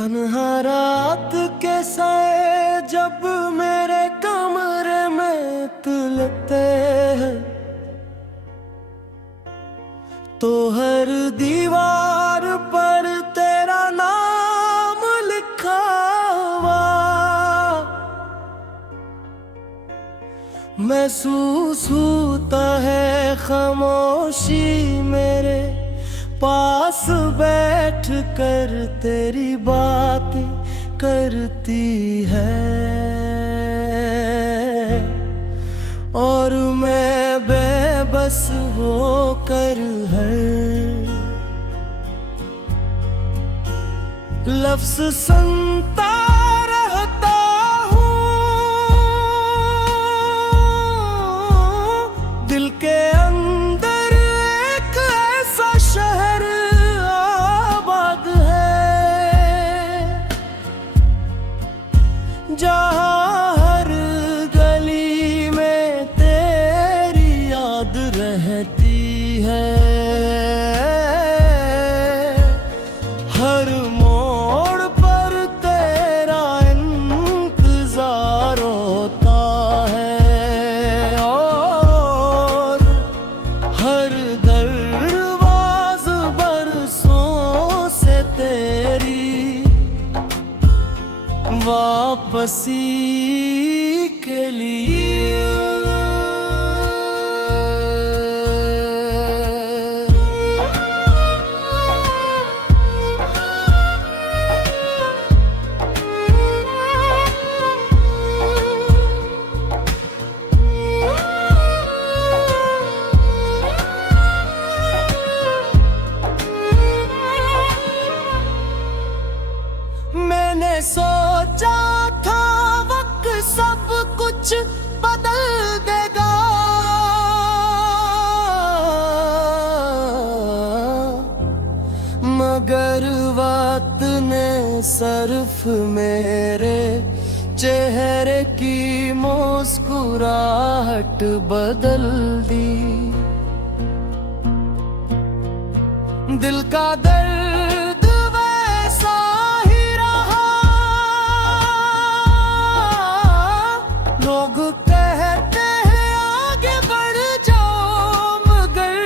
तन्हा रात के साए जब मेरे कमरे में तुलते हैं, तो हर दीवार पर तेरा नाम लिखा हुआ महसूस होता है। खामोशी मेरे पास बैठ कर तेरी बात करती है, और मैं बेबस होकर हर लफ्ज़ सुनता रहता हूँ। दिल के अंदर एक ऐसा शहर आबाद है, जहाँ हर गली में तेरी याद रहती है। हर मोड़ पर तेरा इंतजार होता है, और हर दरवाज़ बरसों से तेरी वापसी के लिए। मैंने सोचा था वक्त सब कुछ बदल देगा, मगर वक्त ने सिर्फ मेरे चेहरे की मुस्कुराहट बदल दी। दिल का दर्द वैसा ही रहा, लोग कहते हैं आगे बढ़ जाओ, मगर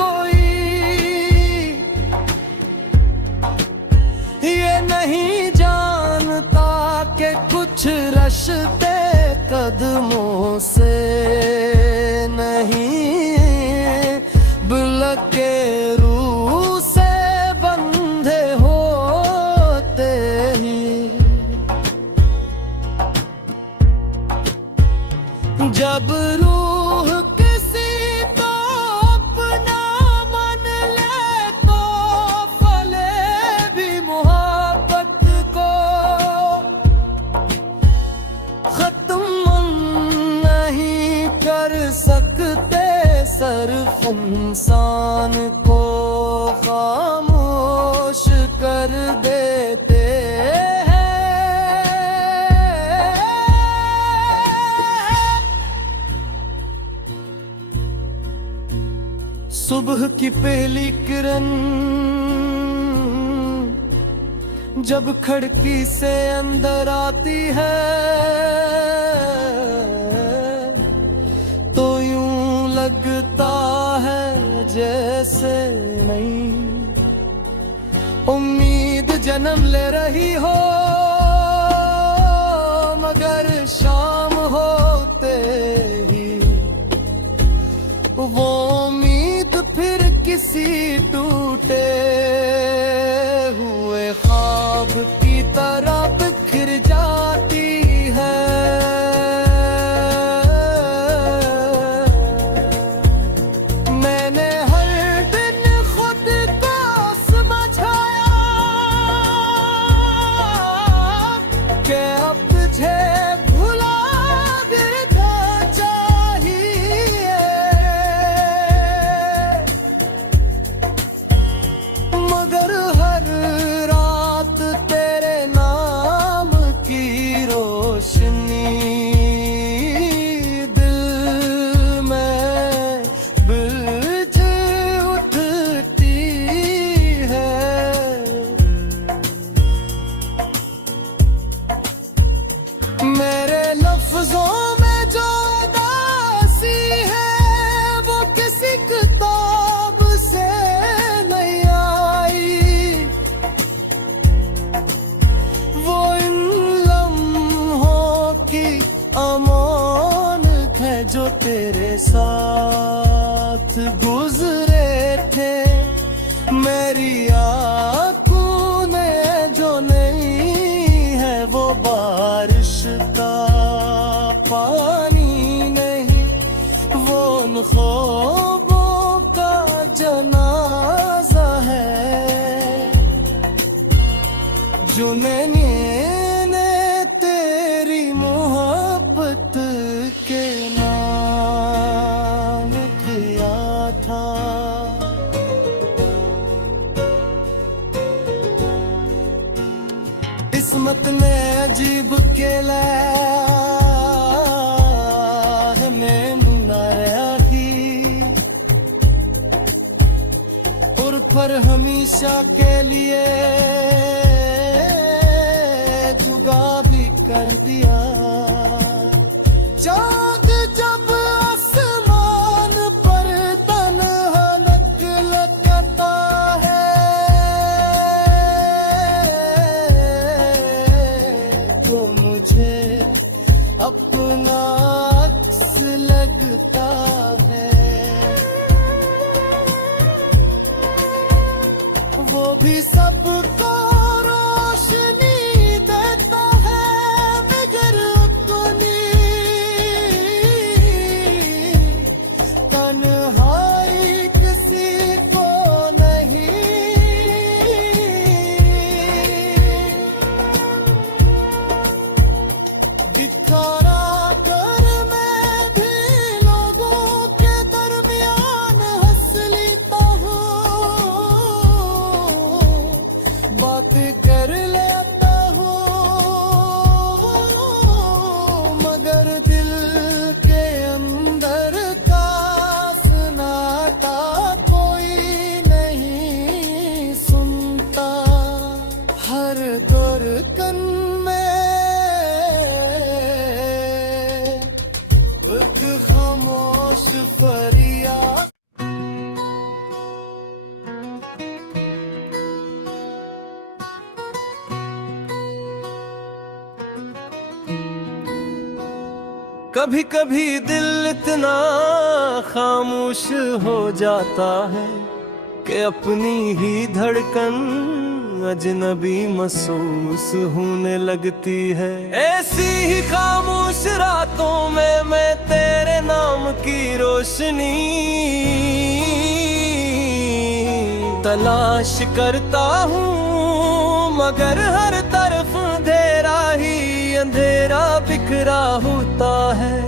कोई ये नहीं जानता कि कुछ रास्ते कदमों से नहीं, बल्कि रूह से बंधे होते ही। जब रूह किसी को अपना मन ले, तो फले भी मोहब्बत को खत्म नहीं कर सकते। सिर्फ इंसान को खामोश कर देते हैं। सुबह की पहली किरण जब खिड़की से अंदर आती है, तो यूं लगता है जैसे नहीं उम्मीद जन्म ले रही हो, मगर शाम होते ही वो उम्मीद फिर किसी टूटे हुए ख्वाब की तरह बिखर जाती है। मैंने हर दिन खुद को समझाया कि अब तुझे भुला देना चाहिए, मगर साथ गुजरे थे, मेरी आंखों में जो नहीं है वो बारिश का पानी नहीं, वो उन ख्वाबों का जनाजा है जो मैंने तेरी मोहब्बत के नाम किया था। किस्मत ने अजीब खेला है, मैं मुनाया ही और पर हमेशा के लिए जुगा भी कर दिया। चाँद जब आसमान पर तन्हा लटकता है, तो मुझे अपना अक्स लगता है। वो भी सबको रोशनी देता है, मगर अपनी तन्हाई किसी को नहीं। दिखारा कर मैं भी लोगों के दरमियान हंस लेता हूँ, बात कर लेता हूँ, मगर दिल के अंदर का सन्नाटा कोई नहीं सुनता। हर दौरकन में एक खामोश फरियाद। कभी कभी दिल इतना खामोश हो जाता है कि अपनी ही धड़कन अजनबी महसूस होने लगती है। ऐसी ही खामोश रातों में मैं तेरे नाम की रोशनी तलाश करता हूँ, मगर हर तरफ अंधेरा ही अंधेरा बिखरा होता है।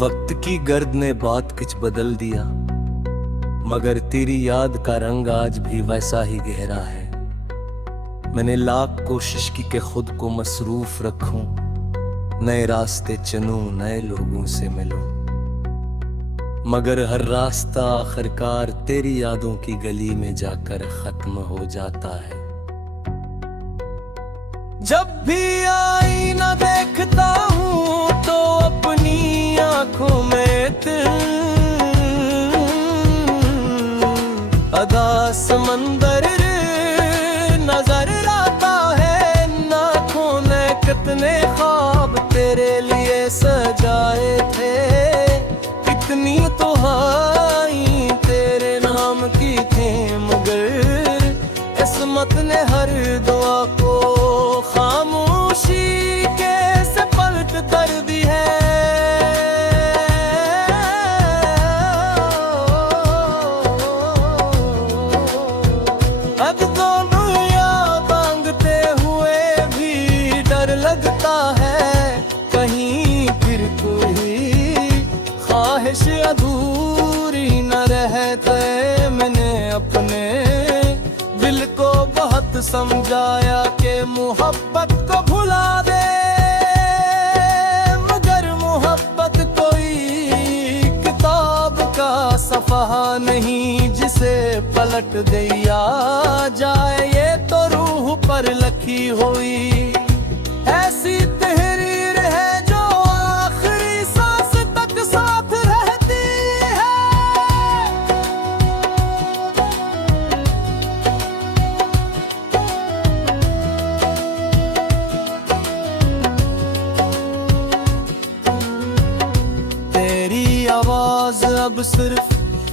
वक्त की गर्द ने बात कुछ बदल दिया, मगर तेरी याद का रंग आज भी वैसा ही गहरा है। मैंने लाख कोशिश की कि खुद को मसरूफ रखूं, नए रास्ते चुनूं, नए लोगों से मिलूं, मगर हर रास्ता आखिरकार तेरी यादों की गली में जाकर खत्म हो जाता है। जब भी आईना देखता हूँ तो अपनी आंखों में अदा समंदर नजर आता है। नाखों ने कितने ख्वाब तेरे लिए सजाए थे, कितनी तो हाई तेरे नाम की थी, मगर किस्मत ने हर दुआ को खामोशी के से पलट कर दी है। अब दोनों याद मांगते हुए भी डर लगता है, कहीं फिर कोई ख्वाहिश अधूरी न रहते। मैंने अपने दिल को बहुत समझाया कि मोहब्बत को भुला दे, मगर मोहब्बत कोई किताब का सफ़हा नहीं जिसे पलट दिया जाए। ये तो रूह पर लिखी हुई ऐसी तहरीर है जो आखिरी सांस तक साथ रहती है। तेरी आवाज अब सिर्फ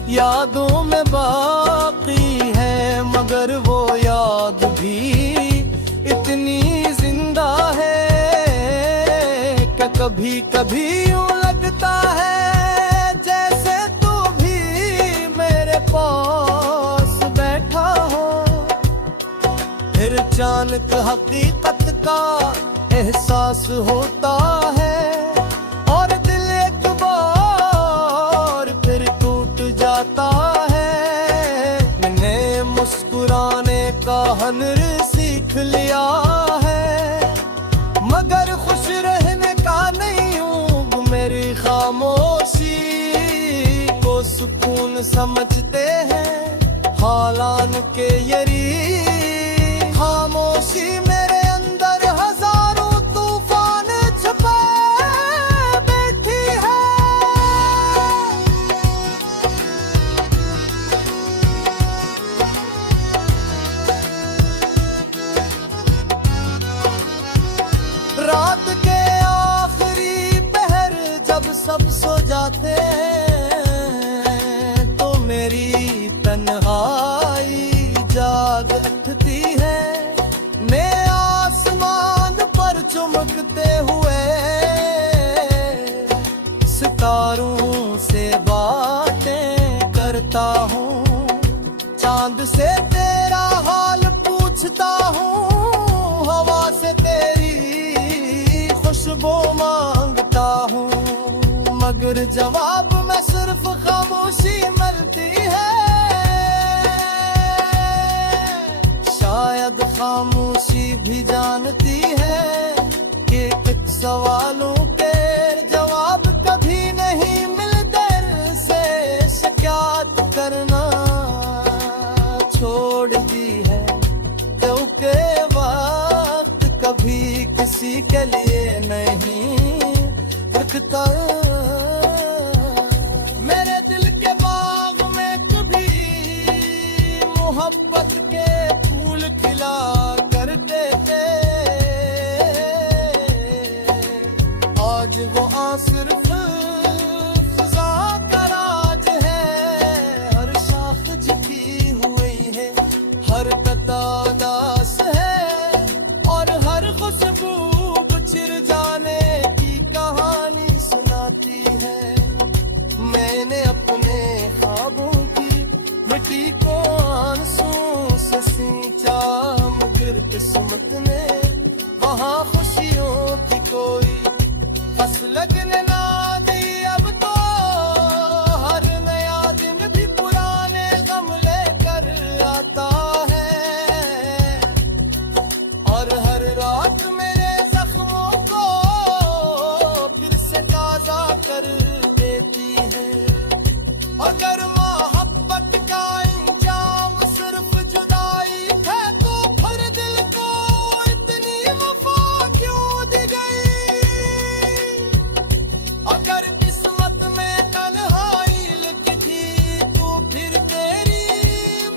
यादों में बाकी है, मगर वो याद भी इतनी जिंदा है कि कभी कभी यूं लगता है जैसे तू भी मेरे पास बैठा हो। फिर अचानक हकीकत का एहसास होता है और दिल एक बार फिर टूट जाता है। मैंने मुस्कुराने का हुनर सीख लिया है, मगर खुश रहने का नहीं हूँ। मेरी खामोशी को सुकून समझते हैं हालान के यरी। खामोशी मेरे अंदर हजारों तूफान छुपाए बैठी है। रात के आखिरी पहर जब सब सो जाते हैं तो मेरी तन्हाई जाग उठती है। मैं आसमान पर चमकते हुए सितारों से बातें करता हूँ, चांद से तेरा हाल पूछता हूँ, हवा से तेरी खुशबू मांगता हूँ, मगर जवाब में सिर्फ खामोशी मिलती है। शायद खामोशी भी जानती है कि कुछ सवालों के जवाब कभी नहीं मिलते। से शिकायत करना छोड़ दी है, क्योंकि वक्त कभी किसी के लिए नहीं रुकता। मेरे दिल के बाग में कभी मोहब्बत के फूल खिला करते थे, आज वो सिर्फ फिजा का राज है। हर शाख झुकी हुई है, हर कता दास है और हर खुशबू बिछड़ जाने की कहानी सुनाती है। मैंने अपने ख्वाबों की मिट्टी को आंसू से सींचा, मगर किस्मत ने वहाँ खुशियों की कोई फसल लगने ना दी। अब तो हर नया दिन भी पुराने गम लेकर आता है और हर रात मेरे जख्मों को फिर से ताजा कर देती है। अगर मोहब्बत का इंजाम सिर्फ जुदाई है तो फिर दिल को इतनी वफा क्यों दी गई। अगर किस्मत में तन्हाई लिखी थी तो फिर तेरी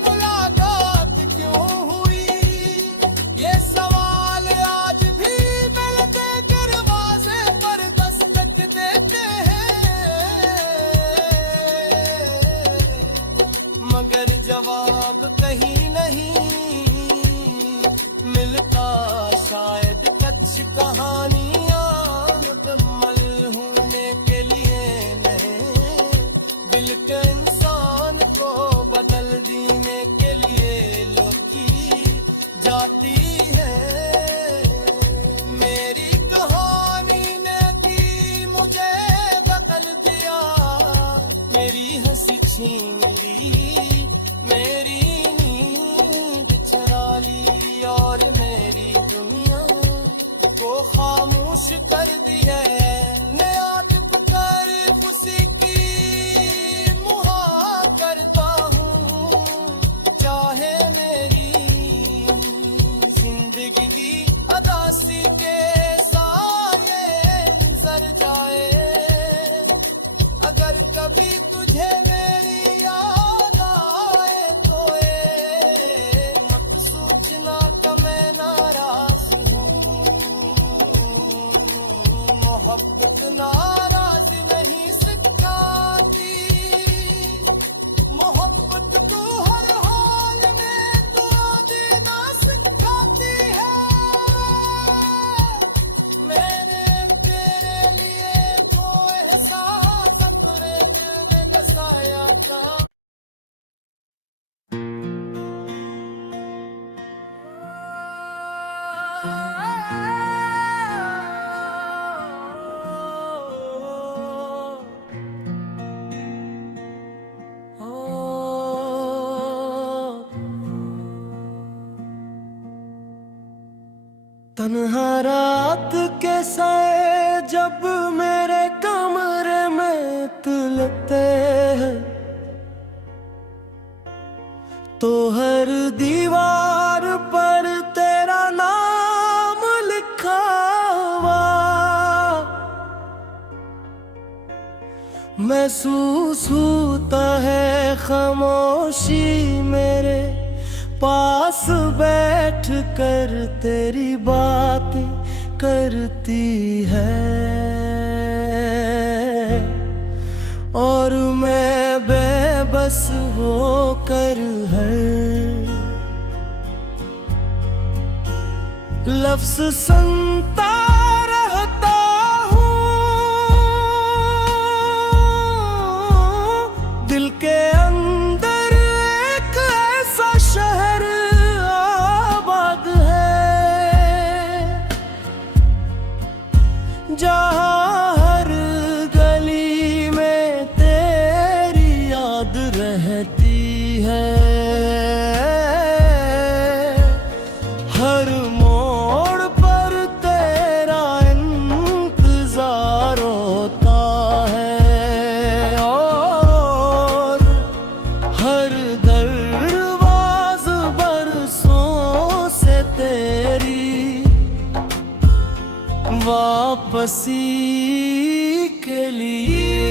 मुलाकात क्यों हुई। ये सवाल आज भी दिल के दरवाजे पर दस्तक देते हैं, मगर जवाब कहीं नहीं मिलता। शायद कुछ कहानियां मुकम्मल होने के लिए नहीं, दिल के इंसान को बदल देने के लिए लिखी जाती है। मेरी कहानी ने दी मुझे बदल दिया, मेरी हंसी छीन ली, मेरी नींद चुरा ली और मेरी दुनिया को खामोश कर दिया। मैं आतिफ कर खुशी की मुहा करता हूँ, चाहे मेरी जिंदगी तन्हा रात के साए जब मेरे कमरे में तुलते हैं, तो हर दीवार पर तेरा नाम लिखा हुआ महसूस होता है। खामोशी मेरे पास बैठ कर तेरी बात करती है, और मैं बेबस होकर हर लफ्ज़ सुनता रहता हूँ। दिल के अंदर एक ऐसा शहर आबाद है, जहाँ हर गली में तेरी याद रहती है। हर मोड़ पर तेरा इंतजार होता है, और हर दरवाज़ बरसों से तेरी वापसी के लिए।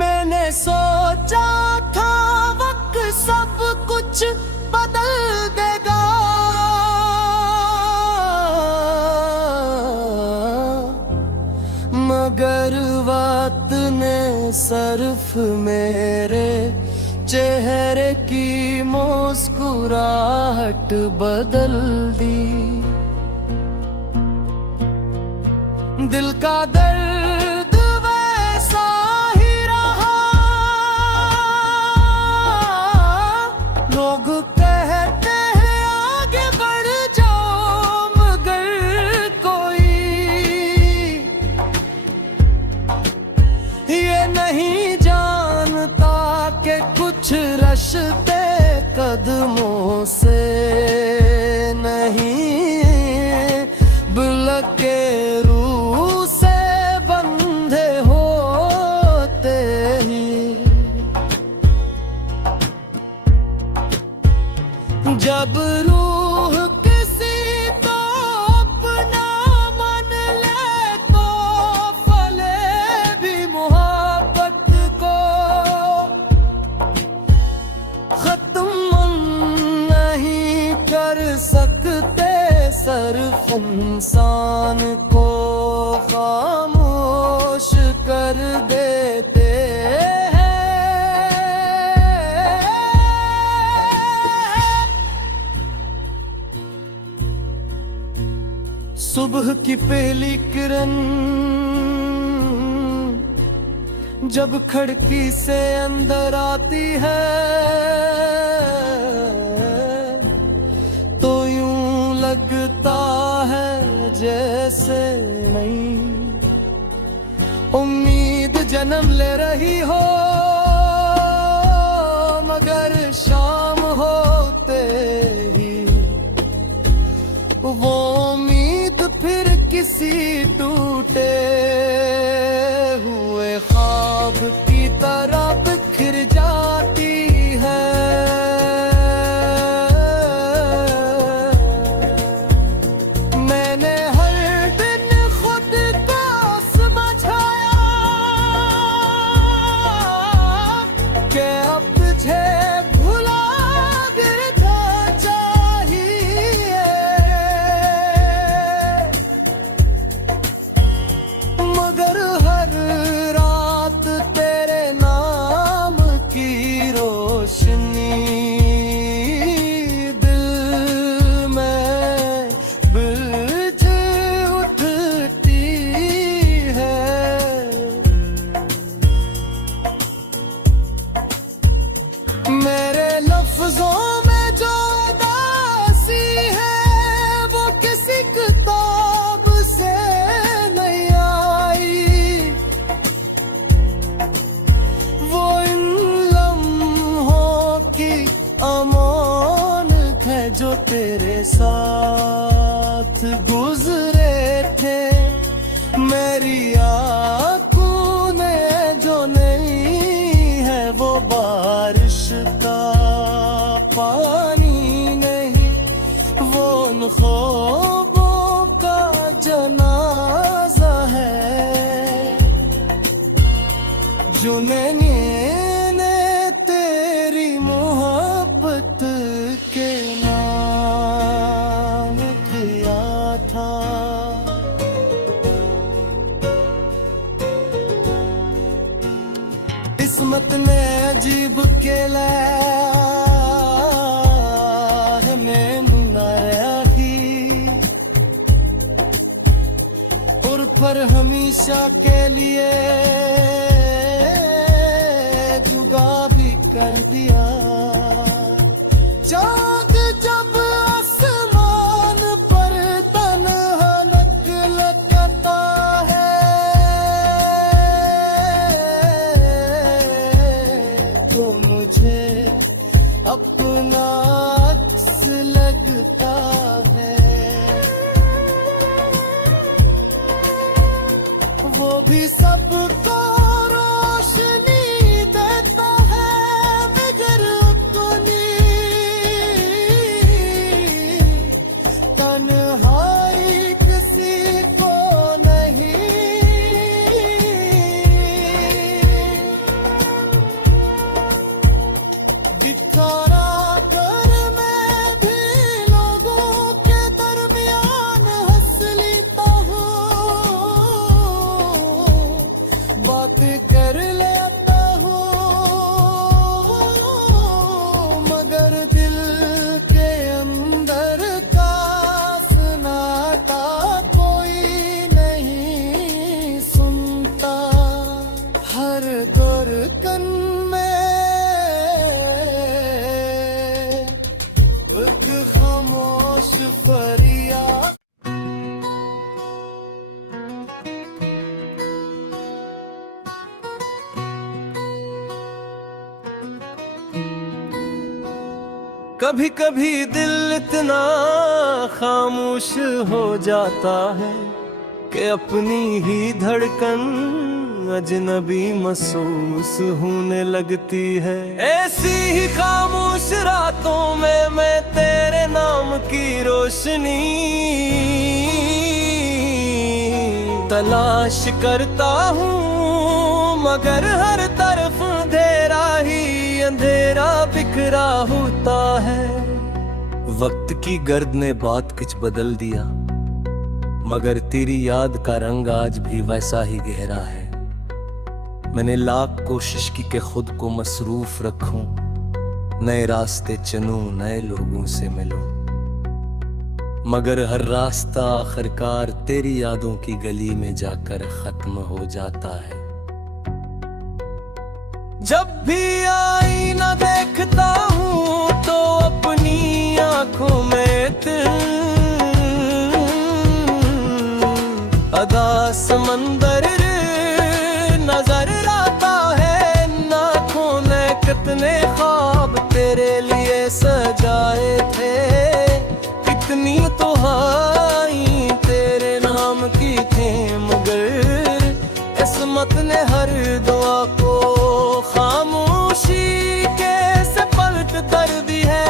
मैंने सोचा था वक्त सब कुछ बदल देगा, मगर वक्त ने सिर्फ मेरे चेहरे की मुस्कुराहट बदल दी। दिल का दर्द वैसा ही रहा, लोग कहते हैं आगे बढ़ जाओ, मगर कोई ये नहीं जानता कि कुछ रास्ते कदमों से नहीं, बल्कि रूह से बंधे होते ही। जब रूह किसी को अपना मान ले, तो फले भी मोहब्बत को खत्म नहीं कर सकते। सिर्फ इंसान को खामोश कर देते हैं। सुबह की पहली किरण जब खिड़की से अंदर आती है, तो यूं लगता है जैसे नहीं उम्मीद जन्म ले रही हो, मगर शाम होते ही वो उम्मीद फिर किसी टूटे हुए ख्वाब की तरह बिखर जाती है। मैंने हर दिन खुद को समझाया कि अब तुझे भुला देना चाहिए, मगर साथ गुजरे थे, मेरी आंखों में जो नहीं है वो बारिश का पानी नहीं, वो उन ख्वाबों का जनाजा है जो मैंने तेरी मोहब्बत के नाम किया था। किस्मत ने अजीब खेला में मुनाया ही, और पर हमेशा के लिए जुगा भी कर दिया। चाँद जब आसमान पर तन्हा लकता है, तो मुझे अपना अक्स लगता है। वो भी सबको रोशनी देता है, मगर अपनी तन्हाई किसी को नहीं। बिखरा कर मैं भी लोगों के दरमियान हंस लेता हूँ, बात कर लेता हूँ, मगर दिल के अंदर का सन्नाटा कोई नहीं सुनता। हर गुरकन में एक खामोश फरियाद। कभी कभी दिल इतना खामोश हो जाता है कि अपनी ही धड़कन अजनबी महसूस होने लगती है। ऐसी ही खामोश रातों में मैं तेरे नाम की रोशनी तलाश करता हूँ, मगर हर तरफ अंधेरा ही अंधेरा बिखरा होता है। वक्त की गर्द ने बात कुछ बदल दिया, मगर तेरी याद का रंग आज भी वैसा ही गहरा है। मैंने लाख कोशिश की कि खुद को मसरूफ रखूं, नए रास्ते चुनूं, नए लोगों से मिलूं, मगर हर रास्ता आखिरकार तेरी यादों की गली में जाकर खत्म हो जाता है। जब भी आईना देखता हूँ तो अपनी आंखों में अदा समंदर नजर आता है। नाखों ने कितने ख्वाब तेरे लिए सजाए थे, कितनी तो हाई तेरे नाम की थी, मगर किस्मत ने हर दुआ को खामोशी के से पलट कर दी है।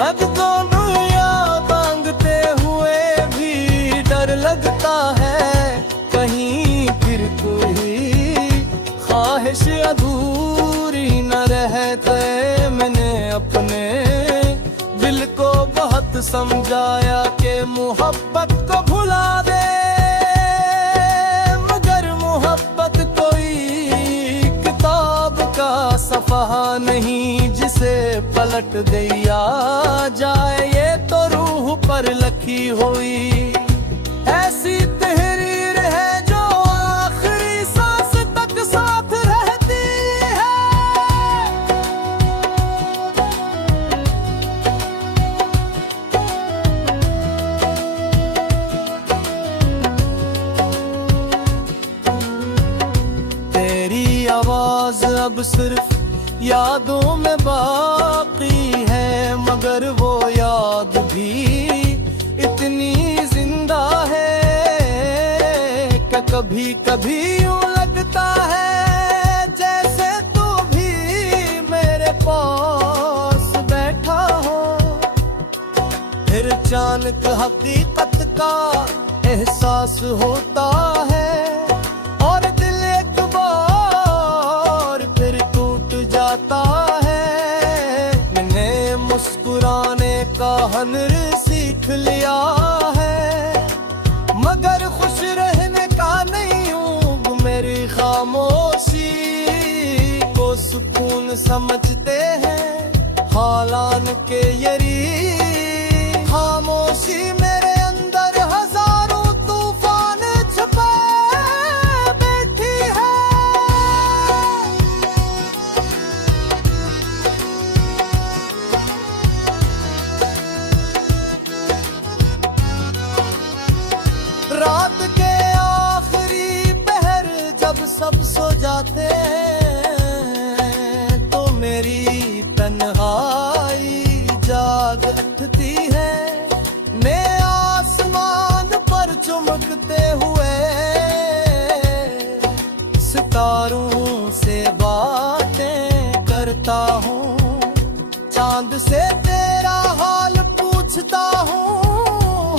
अब दोनों याद मांगते हुए भी डर लगता है, कहीं फिर कोई ख्वाहिश अधूरी न रहते। मैंने अपने दिल को बहुत समझाया कि मोहब्बत को भुला दे, मगर मोहब्बत कोई किताब का सफ़हा नहीं जिसे पलट दिया जाए। ये तो रूह पर लिखी हुई ऐसी तहरीर है जो आखिरी सांस तक साथ रहती है। तेरी आवाज अब सिर्फ यादों में बाकी है, मगर वो याद भी इतनी जिंदा है कि कभी कभी यूं लगता है जैसे तू भी मेरे पास बैठा हो। फिर अचानक हकीकत का एहसास होता है और दिल एक बार फिर टूट जाता है। मैंने मुस्कुराने का हुनर सीख लिया है, मगर खुश रहने का नहीं हूँ। मेरी खामोशी को सुकून समझते हैं हालान के यरी। खामोशी मेरे अंदर हजारों तूफान छुपाए बैठी है। रात के आखिरी पहर जब सब सो जाते हैं तो मेरी तन्हाई जाग उठती है। मैं आसमान पर चमकते हुए सितारों से बातें करता हूँ, चांद से तेरा हाल पूछता हूँ,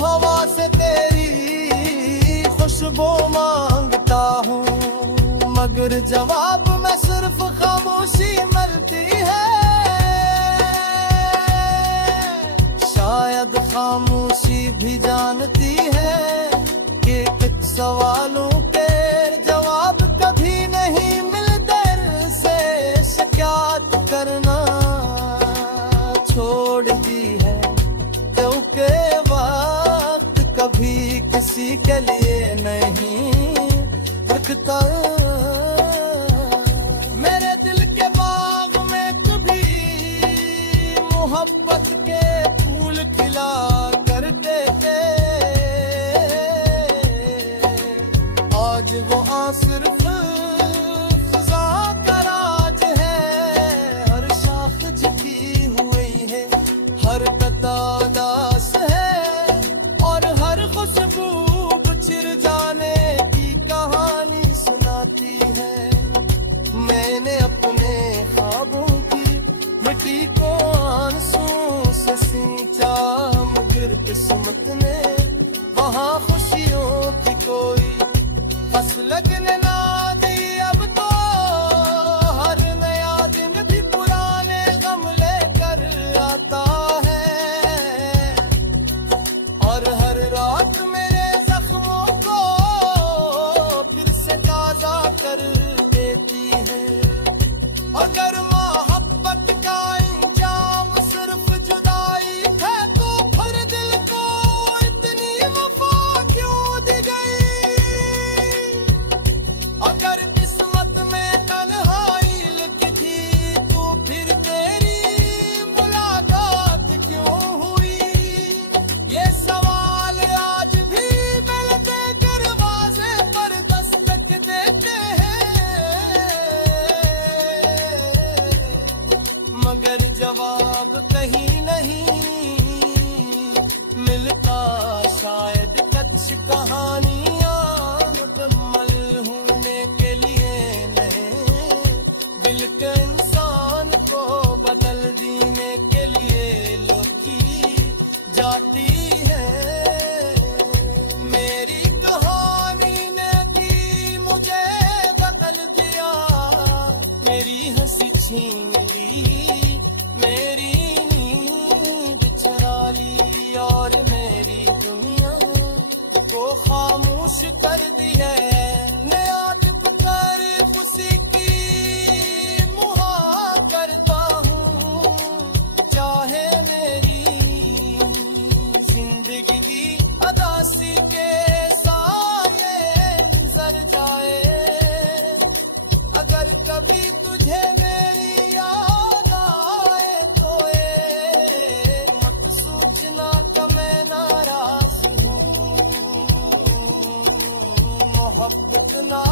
हवा से तेरी खुशबू मांगता हूँ, मगर जवाब में सिर्फ खामोशी मिलती है। शायद खामोशी भी जानती है कि कुछ सवालों के जवाब कभी नहीं मिलते। से शिकायत करना छोड़ दी है, क्योंकि वक्त कभी किसी के लिए नहीं रुकता। मेरे दिल के बाग में कभी मोहब्बत के फूल खिला करते थे, आज वो सिर्फ फिजा का राज है। हर शाख झुकी हुई है, हर कता दास है, और हर खुशबू बिछड़ जाने की कहानी सुनाती है। मैंने अपने ख्वाबों की मिट्टी को आंसू से सींचा, मगर किस्मत ने वहाँ खुशियों की कोई फसल लगने ना दी। अब तो हर नया दिन भी पुराने गम लेकर आता है, और हर रात मेरे जख्मों को फिर से ताजा कर देती है। अगर मोहब्बत का इंजाम सिर्फ जुदाई है तो फिर दिल को इतनी वफा क्यों दी गई। अगर किस्मत में तन्हाई लिखी थी तो फिर तेरी मुलाकात क्यों हुई। ये सवाल आज भी दिल के दरवाजे पर दस्तक देते हैं, मगर जवाब कहीं नहीं मिलता। शायद कुछ कहानियां मुकम्मल होने के लिए नहीं, दिल के इंसान को बदल देने के लिए लिखी जाती है। मेरी कहानी ने दी मुझे बदल दिया, मेरी हंसी छीन ली, मेरी नींद चुरा ली, और मेरी दुनिया को खामोश कर दिया। मैं आज कर खुशी की मुहा करता हूँ, चाहे मेरी जिंदगी की अदासी के साये गुजर जाए। अगर कभी तुझे मेरी याद आए तो मत सोचना कि मैं नाराज हूँ। मोहब्बत ना